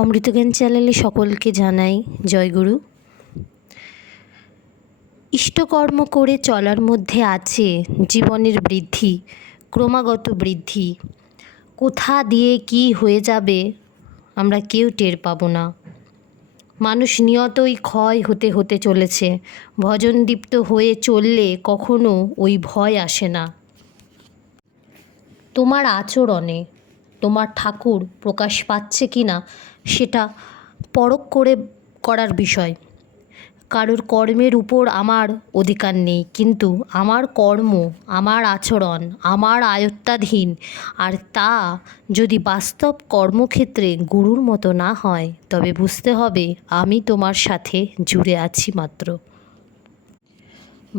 অমৃতজ্ঞান চ্যানেলে সকলকে জানাই জয়গুরু। ইষ্টকর্ম করে চলার মধ্যে আছে জীবনের বৃদ্ধি, ক্রমাগত বৃদ্ধি। কোথা দিয়ে কি হয়ে যাবে আমরা কেউ টের পাবো না। মানুষ নিয়তই ক্ষয় হতে হতে চলেছে। ভজনদীপ্ত হয়ে চললে কখনো ওই ভয় আসে না। তোমার আচরণে তোমার ঠাকুর প্রকাশ পাচ্ছে কি না সেটা পরখ করার বিষয়। কারোর কর্মের উপর আমার অধিকার নেই, কিন্তু আমার কর্ম, আমার আচরণ আমার আয়ত্তাধীন। আর তা যদি বাস্তব কর্মক্ষেত্রে গুরুর মতো না হয়, তবে বুঝতে হবে আমি তোমার সাথে জুড়ে আছি মাত্র।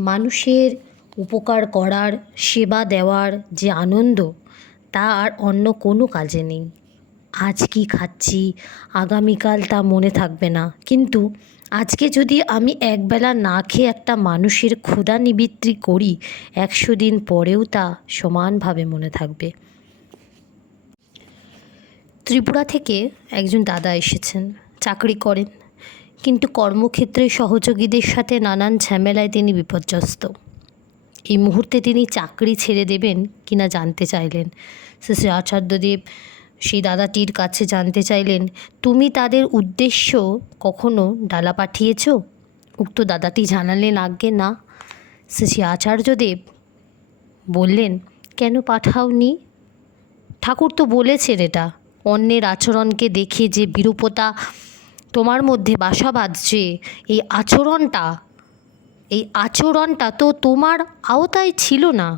মানুষের উপকার করার, সেবা দেওয়ার যে আনন্দ, তা আর অন্য কোনো কাজে নেই। আজ কি খাচ্ছি আগামীকাল তা মনে থাকবে না, কিন্তু আজকে যদি আমি একবেলা না খেয়ে একটা মানুষের ক্ষুধা নিবৃত্তি করি, 100 দিন পরেও তা সমানভাবে মনে থাকবে। ত্রিপুরা থেকে একজন দাদা এসেছেন, চাকরি করেন, কিন্তু কর্মক্ষেত্রে সহযোগীদের সাথে নানান ঝামেলায় তিনি বিপর্যস্ত। এই মুহূর্তে তিনি চাকরি ছেড়ে দেবেন কিনা জানতে চাইলেন। শ্রী আচার্যদেব সেই দাদাটির কাছে জানতে চাইলেন, তুমি তাদের উদ্দেশ্য কখনো ডালা পাঠিয়েছ? উক্ত দাদাটি জানালেন, আজ্ঞে না। শ্রী আচার্যদেব বললেন, কেন পাঠাওনি? ঠাকুর তো বলেছেন এটা, অন্যের আচরণকে দেখে যে বিরূপতা তোমার মধ্যে বাসা বাঁধছে, এই আচরণটা তো তোমার আওতায় ছিল না,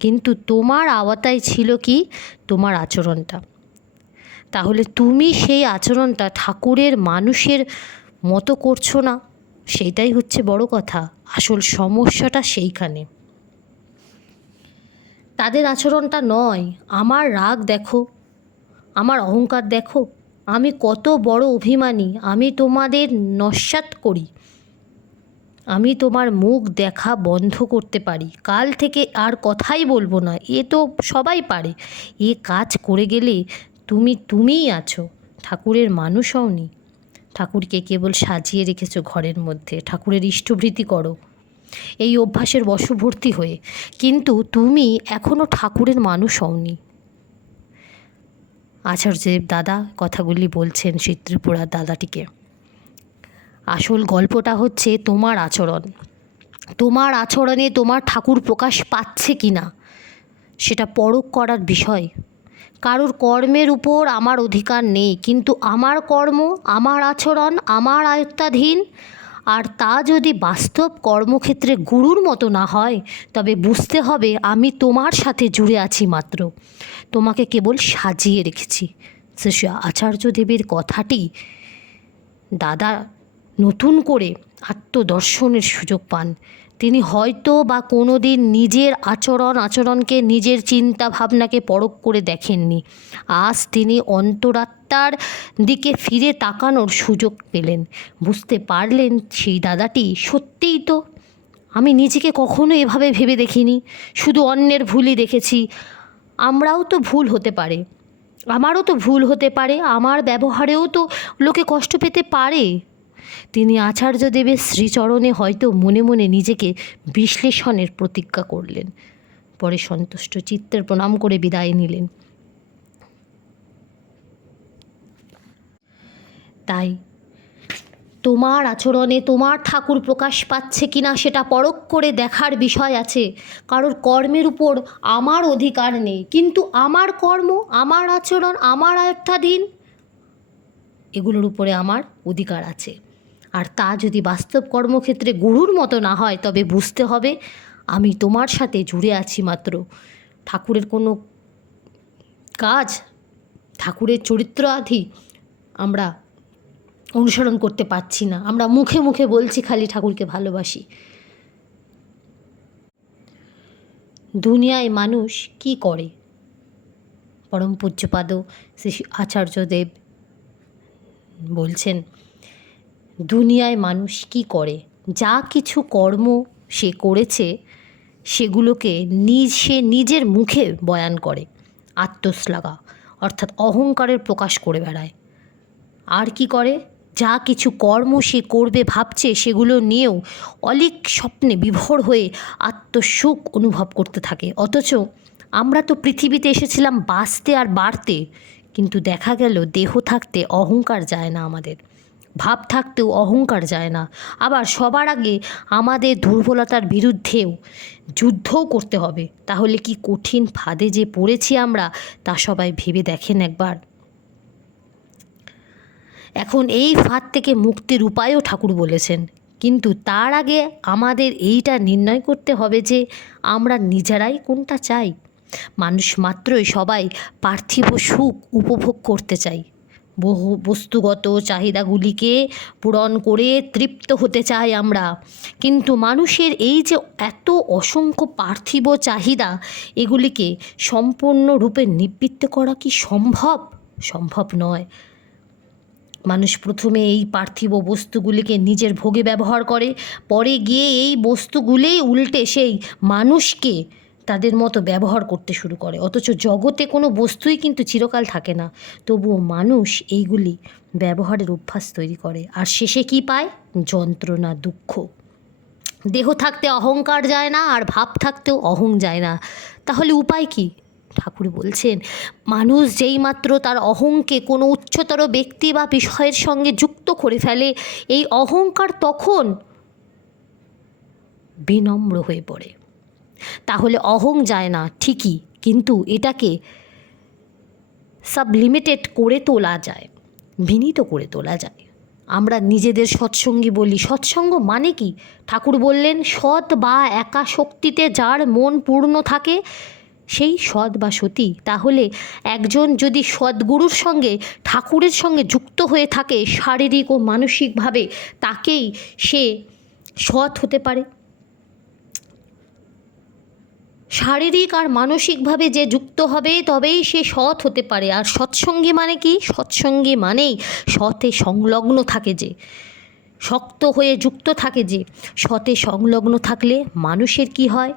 কিন্তু তোমার আওতায় ছিল কি তোমার আচরণটা। তাহলে তুমি সেই আচরণটা ঠাকুরের মানুষের মতো করছো না, সেইটাই হচ্ছে বড় কথা। আসল সমস্যাটা সেইখানে। তাদের আচরণটা নয়, আমার রাগ দেখো, আমার অহংকার দেখো, আমি কত বড় অভিমানী, আমি তোমাদের নস্যাৎ করি, আমি তোমার মুখ দেখা বন্ধ করতে পারি, কাল থেকে আর কথাই বলবো না, এ তো সবাই পারে। এ কাজ করে গেলে তুমিই আছো, ঠাকুরের মানুষ হওনি। ঠাকুরকে কেবল সাজিয়ে রেখেছো ঘরের মধ্যে, ঠাকুরের ইষ্টভৃতি করো এই অভ্যাসের বশবর্তী হয়ে, কিন্তু তুমি এখনও ঠাকুরের মানুষ হওনি। আচার্যদেব দাদা কথাগুলি বলছেন শ্রী ত্রিপুরার দাদাটিকে। আসল গল্পটা হচ্ছে তোমার আচরণ। তোমার আচরণে তোমার ঠাকুর প্রকাশ পাচ্ছে কি না সেটা পরখ করার বিষয়। কারোর কর্মের উপর আমার অধিকার নেই, কিন্তু আমার কর্ম, আমার আচরণ আমার আয়ত্তাধীন। আর তা যদি বাস্তব কর্মক্ষেত্রে গুরুর মতো না হয়, তবে বুঝতে হবে আমি তোমার সাথে জুড়ে আছি মাত্র, তোমাকে কেবল সাজিয়ে রেখেছি। শ্রী আচার্যদেবের কথাটি দাদা নতুন করে আত্মদর্শনের সুযোগ পান। তিনি হয়তো বা কোনো দিন নিজের আচরণকে, নিজের চিন্তা ভাবনাকে পরখ করে দেখেননি। আজ তিনি অন্তরাত্মার দিকে ফিরে তাকানোর সুযোগ পেলেন। বুঝতে পারলেন সেই দাদাটি সত্যিই তো, আমি নিজেকে কখনো এভাবে ভেবে দেখিনি, শুধু অন্যের ভুলই দেখেছি। আমরাও তো ভুল হতে পারে, আমারও তো ভুল হতে পারে, আমার ব্যবহারেও তো লোকে কষ্ট পেতে পারে। তিনি আচার্যদেবের শ্রীচরণে হয়তো মনে মনে নিজেকে বিশ্লেষণের প্রতিজ্ঞা করলেন, পরে সন্তুষ্ট চিত্তের প্রণাম করে বিদায় নিলেন। তাই তোমার আচরণে তোমার ঠাকুর প্রকাশ পাচ্ছে কিনা সেটা পরখ করে দেখার বিষয় আছে। কারোর কর্মের উপর আমার অধিকার নেই, কিন্তু আমার কর্ম, আমার আচরণ আমার আয়ত্তাধীন, এগুলোর উপরে আমার অধিকার আছে। আর তা যদি বাস্তব কর্মক্ষেত্রে গুরুর মতো না হয়, তবে বুঝতে হবে আমি তোমার সাথে জুড়ে আছি মাত্র। ঠাকুরের কোনো কাজ, ঠাকুরের চরিত্র আদি আমরা অনুসরণ করতে পারছি না, আমরা মুখে মুখে বলছি খালি ঠাকুরকে ভালোবাসি। দুনিয়ায় মানুষ কি করে? পরম পূজ্যপাদ শ্রী আচার্যদেব বলছেন, দুনিয়ায় মানুষ কি করে? যা কিছু কর্ম সে করেছে সেগুলোকে সে নিজের মুখে বয়ান করে, আত্মশ্লাঘা অর্থাৎ অহংকারের প্রকাশ করে বেড়ায়। আর কি করে? যা কিছু কর্ম সে করবে ভাবছে সেগুলো নিয়েও অলীক স্বপ্নে বিভোর হয়ে আত্মসুখ অনুভব করতে থাকে। অথচ আমরা তো পৃথিবীতে এসেছিলাম বাঁচতে আর বাড়তে, কিন্তু দেখা গেল দেহ থাকতে অহংকার যায় না আমাদের, ভাব থাকতেও অহংকার যায় না। আবার সবার আগে আমাদের দুর্বলতার বিরুদ্ধেও যুদ্ধও করতে হবে। তাহলে কি কঠিন ফাঁদে যে পড়েছি আমরা, তা সবাই ভেবে দেখেন একবার। এখন এই ফাঁদ থেকে মুক্তির উপায়ও ঠাকুর বলেছেন, কিন্তু তার আগে আমাদের এইটা নির্ণয় করতে হবে যে আমরা নিজেরাই কোনটা চাই। মানুষ মাত্রই সবাই পার্থিব সুখ উপভোগ করতে চাই, বহু বস্তুগত চাহিদাগুলিকে পূরণ করে তৃপ্ত হতে চাই আমরা। কিন্তু মানুষের এই যে এত অসংখ্য পার্থিব চাহিদা, এগুলিকে সম্পূর্ণরূপে নিবৃত্ত করা কি সম্ভব? সম্ভব নয়। মানুষ প্রথমে এই পার্থিব বস্তুগুলিকে নিজের ভোগে ব্যবহার করে, পরে গিয়ে এই বস্তুগুলিই উল্টে সেই মানুষকে তাদের মতো ব্যবহার করতে শুরু করে। অথচ জগতে কোনো বস্তুই কিন্তু চিরকাল থাকে না, তবুও মানুষ এইগুলি ব্যবহারের অভ্যাস তৈরি করে, আর শেষে কি পায়? যন্ত্রণা, দুঃখ। দেহ থাকতে অহংকার যায় না, আর ভাব থাকতেও অহং যায় না। তাহলে উপায় কি? ঠাকুর বলছেন, মানুষ যেইমাত্র তার অহংকে কোনো উচ্চতর ব্যক্তি বা বিষয়ের সঙ্গে যুক্ত করে ফেলে, এই অহংকার তখন বিনম্র হয়ে পড়ে। তাহলে অহং যায় না ঠিকই, কিন্তু এটাকে সাবলিমিটেড করে তোলা যায়, বিনীত করে তোলা যায়। আমরা নিজেদের সৎসঙ্গী বলি, সৎসঙ্গ মানে কি? ঠাকুর বললেন, সৎ বা একা শক্তিতে যার মন পূর্ণ থাকে সেই সৎ বা সতী। তাহলে একজন যদি সদ্গুরুর সঙ্গে, ঠাকুরের সঙ্গে যুক্ত হয়ে থাকে শারীরিক ও মানসিকভাবে, তাকেই সে সৎ হতে পারে। শারীরিক আর মানসিকভাবে যে যুক্ত হবে তবেই সে সৎ হতে পারে। আর সৎসঙ্গী মানে কি? সৎসঙ্গী মানেই সতে সংলগ্ন থাকে যে, শক্ত হয়ে যুক্ত থাকে যে। সতে সংলগ্ন থাকলে মানুষের কি হয়?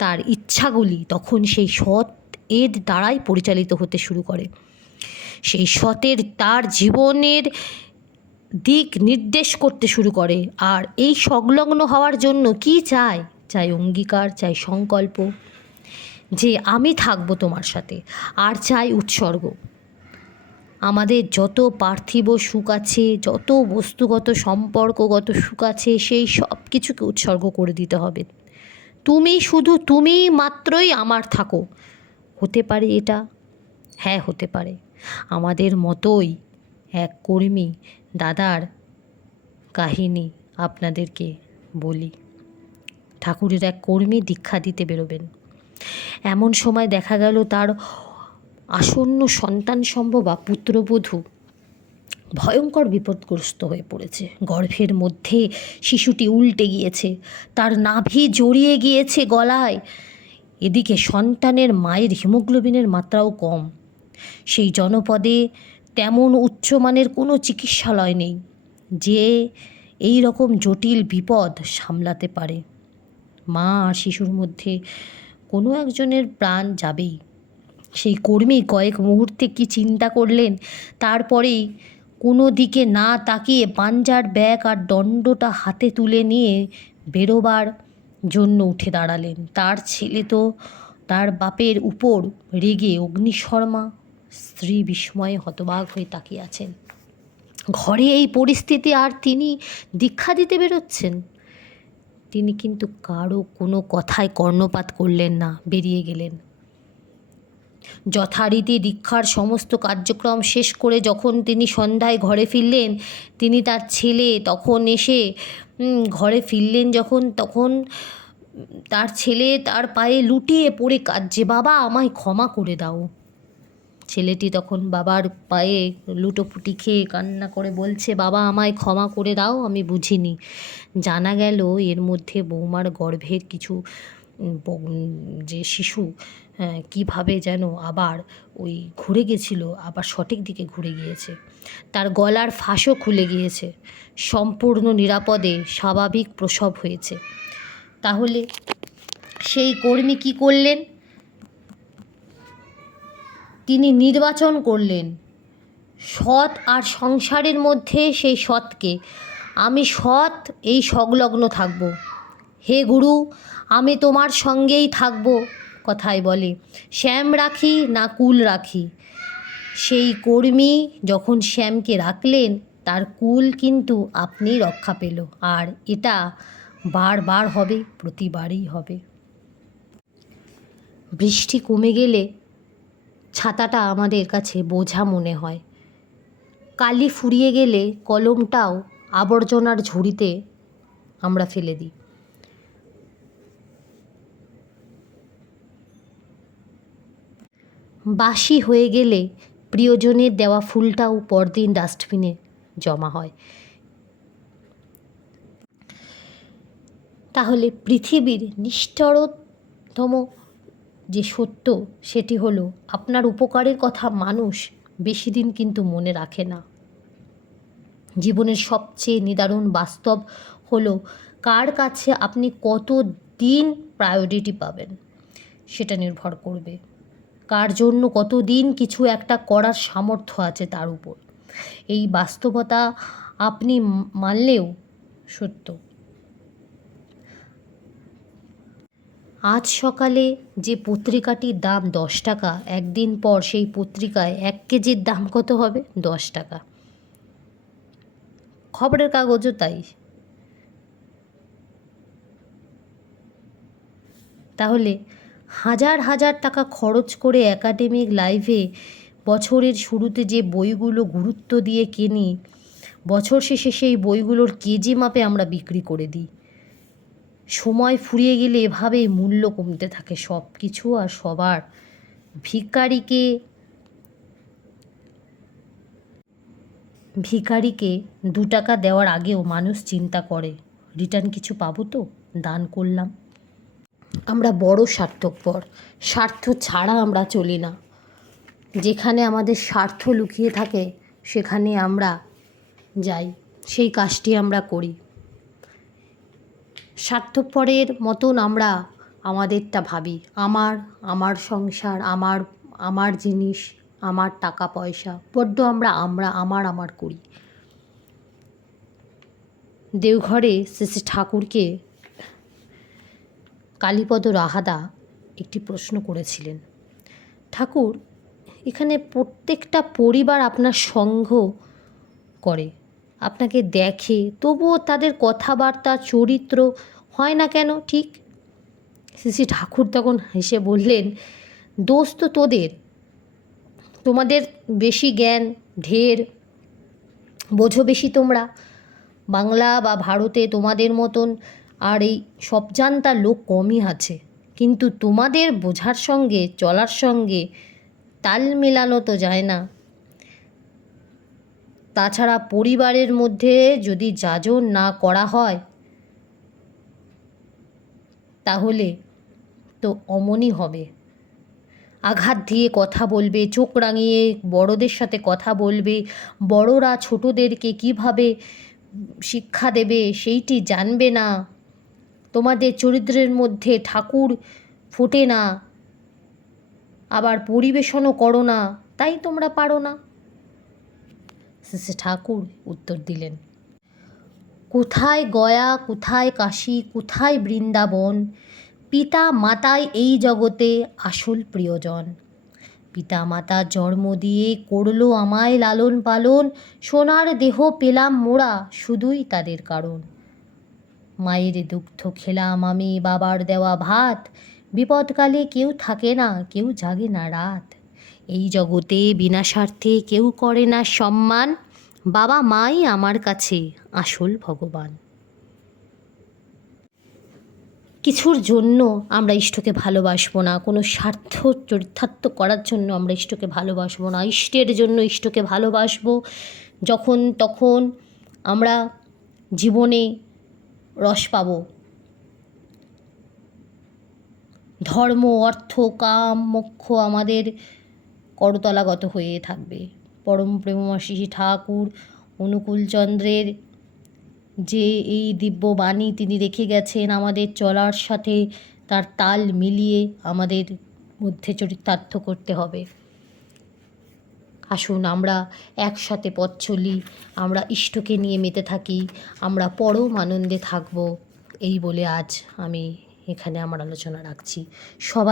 তার ইচ্ছাগুলি তখন সেই সৎ এর দ্বারাই পরিচালিত হতে শুরু করে। সেই সতের তার জীবনের দিক নির্দেশ করতে শুরু করে। আর এই সংলগ্ন হওয়ার জন্য কি চাই? চাই অঙ্গীকার, চাই সংকল্প যে আমি থাকবো তোমার সাথে, আর চাই উৎসর্গ। আমাদের যত পার্থিব সুখ আছে, যত বস্তুগত সম্পর্কগত সুখ আছে, সেই সব কিছুকে উৎসর্গ করে দিতে হবে। তুমি, শুধু তুমি মাত্রই আমার থাকো। হতে পারে এটা? হ্যাঁ, হতে পারে। আমাদের মতোই এক কর্মী দাদার কাহিনী আপনাদেরকে বলি। ঠাকুরের এক কর্মী দীক্ষা দিতে বেরোবেন, এমন সময় দেখা গেল তার আসন্ন সন্তান সম্ভবা পুত্রবধূ ভয়ঙ্কর বিপদগ্রস্ত হয়ে পড়েছে। গর্ভের মধ্যে শিশুটি উল্টে গিয়েছে, তার নাভি জড়িয়ে গিয়েছে গলায়। এদিকে সন্তানের মায়ের হিমোগ্লোবিনের মাত্রাও কম। সেই জনপদে তেমন উচ্চমানের কোনো চিকিৎসালয় নেই যে এই রকম জটিল বিপদ সামলাতে পারে। মা আর শিশুর মধ্যে কোনো একজনের প্রাণ যাবেই। সেই কর্মী কয়েক মুহূর্তে কি চিন্তা করলেন, তারপরেই কোনো দিকে না তাকিয়ে পাঞ্জার ব্যাগ আর দণ্ডটা হাতে তুলে নিয়ে বেরোবার জন্য উঠে দাঁড়ালেন। তার ছেলে তো তার বাপের উপর রেগে অগ্নিশর্মা, স্ত্রী বিস্ময়ে হতবাক হয়ে তাকিয়ে আছেন। ঘরে এই পরিস্থিতি, আর তিনি দীক্ষা দিতে বেরোচ্ছেন। তিনি কিন্তু কারো কোনো কথায় কর্ণপাত করলেন না, বেরিয়ে গেলেন। যথারীতি দীক্ষার সমস্ত কার্যক্রম শেষ করে যখন তিনি সন্ধ্যায় ঘরে ফিরলেন, তিনি তার ছেলে তখন এসে ঘরে ফিরলেন যখন, তখন তার ছেলে তার পায়ে লুটিয়ে পড়ে কাঁদছে, বাবা আমায় ক্ষমা করে দাও। ছেলেটি তখন বাবার পায়ে লুটোপুটি খেয়ে কান্না করে বলছে, বাবা আমায় ক্ষমা করে দাও, আমি বুঝিনি। জানা গেল এর মধ্যে বৌমার গর্ভের কিছু যে শিশু কীভাবে যেন আবার ওই ঘুরে গেছিল, আবার সঠিক দিকে ঘুরে গিয়েছে। তার গলার ফাঁসও খুলে গিয়েছে, সম্পূর্ণ নিরাপদে স্বাভাবিক প্রসব হয়েছে। তাহলে সেই কর্মী কী করলেন? তিনি নির্বাচন করলেন সৎ আর সংসারের মধ্যে সেই সৎকে, আমি সৎ এই সংলগ্ন থাকব। হে গুরু, আমি তোমার সঙ্গেই থাকব কথায় বলে, শ্যাম রাখি না কুল রাখি। সেই কর্মী যখন শ্যামকে রাখলেন, তার কুল কিন্তু আপনি রক্ষা পেল। আর এটা বারবার হবে, প্রতিবারই হবে। বৃষ্টি কমে গেলে ছাতাটা আমাদের কাছে বোঝা মনে হয়। কালি ফুরিয়ে গেলে কলমটাও আবর্জনার ঝুড়িতে আমরা ফেলে দিই। বাসি হয়ে গেলে প্রিয়জনের দেওয়া ফুলটাও পরদিন ডাস্টবিনে জমা হয়। তাহলে পৃথিবীর নিষ্ঠুরতম যে সত্য, সেটি হলো আপনার উপকারের কথা মানুষ বেশি দিন কিন্তু মনে রাখে না। জীবনের সবচেয়ে নিদারুণ বাস্তব হলো কার কাছে আপনি কত দিন প্রায়োরিটি পাবেন সেটা নির্ভর করবে কার জন্য কত দিন কিছু একটা করার সামর্থ্য আছে তার উপর। এই বাস্তবতা আপনি মানলেও সত্য। আজ সকালে যে পত্রিকাটির দাম 10 টাকা, একদিন পর সেই পত্রিকায় 1 কেজির দাম কত হবে? 10 টাকা। খবরের কাগজও তাই। তাহলে হাজার হাজার টাকা খরচ করে একাডেমিক লাইফে বছরের শুরুতে যে বইগুলো গুরুত্ব দিয়ে কিনি, বছর শেষে সেই বইগুলোর কেজি মাপে আমরা বিক্রি করে দিই। সময় ফুরিয়ে গেলে এভাবেই মূল্য কমতে থাকে সব কিছু আর সবার। ভিখারিকে 2 টাকা দেওয়ার আগেও মানুষ চিন্তা করে, রিটার্ন কিছু পাবো তো, দান করলাম। আমরা বড় স্বার্থপর, স্বার্থ ছাড়া আমরা চলি না। যেখানে আমাদের স্বার্থ লুকিয়ে থাকে সেখানে আমরা যাই, সেই কাজটি আমরা করি। স্বার্থপরের মতন আমরা আমাদেরটা ভাবি, আমার সংসার, আমার জিনিস, আমার টাকা পয়সা, বড্ড আমরা আমার করি। দেওঘরে শ্রী ঠাকুরকে কালীপদ রাহাদা একটি প্রশ্ন করেছিলেন, ঠাকুর, এখানে প্রত্যেকটা পরিবার আপনার সঙ্গ করে, আপনাকে দেখে, তবুও তাদের কথাবার্তা চরিত্র হয় না কেন ঠিক? শ্রী ঠাকুর তখন হেসে বললেন, দোষ তো তোদের, তোমাদের বেশি জ্ঞান, ঢের বোঝো বেশি তোমরা। বাংলা বা ভারতে তোমাদের মতন আর এই সব জানতা লোক কমই আছে, কিন্তু তোমাদের বোঝার সঙ্গে চলার সঙ্গে তাল মেলানো তো যায় না। তাছাড়া পরিবারের মধ্যে যদি যাজন না করা হয় তাহলে তো অমনই হবে। আঘাত দিয়ে কথা বলবে, চোখ রাঙিয়ে বড়দের সাথে কথা বলবে, বড়রা ছোটদেরকে কিভাবে শিক্ষা দেবে সেইটি জানবে না। তোমাদের চরিত্রের মধ্যে ঠাকুর ফোটে না, আবার পরিবেশনও করো না, তাই তোমরা পারো না। শ্রী ঠাকুর উত্তর দিলেন, কোথায় গয়া, কোথায় কাশী, কোথায় বৃন্দাবন, পিতা মাতাই এই জগতে আসল প্রিয়জন। পিতা মাতা জন্ম দিয়ে করলো আমায় লালন পালন, সোনার দেহ পেলাম মোরা শুধুই তাদের কারণ। মায়ের দুগ্ধ খেলাম আমি, বাবার দেওয়া ভাত, বিপদকালে কেউ থাকে না, কেউ জাগে না রাত। এই জগতে বিনা স্বার্থে কেউ করে না সম্মান, বাবা মাই আমার কাছে আসল ভগবান। কিছুর জন্য আমরা ইষ্টকে ভালোবাসবো না, কোনো স্বার্থ চরিতার্থ করার জন্য আমরা ইষ্টকে ভালোবাসবো না। ইষ্টের জন্য ইষ্টকে ভালোবাসবো যখন তখন আমরা জীবনে রস পাবো। ধর্ম, অর্থ, কাম, মোক্ষ আমাদের করতলাগত হয়ে থাকবে। পরম প্রেমময় ঠাকুর অনুকূলচন্দ্রের যে এই দিব্য বাণী তিনি রেখে গেছেন, আমাদের চলার সাথে তার তাল মিলিয়ে আমাদের মধ্যে চরিতার্থ করতে হবে। আসুন আমরা একসাথে পথ চলি, আমরা ইষ্টকে নিয়ে মেতে থাকি, আমরা পরম আনন্দে থাকব। এই বলে আজ আমি এখানে আমার আলোচনা রাখছি। সবাই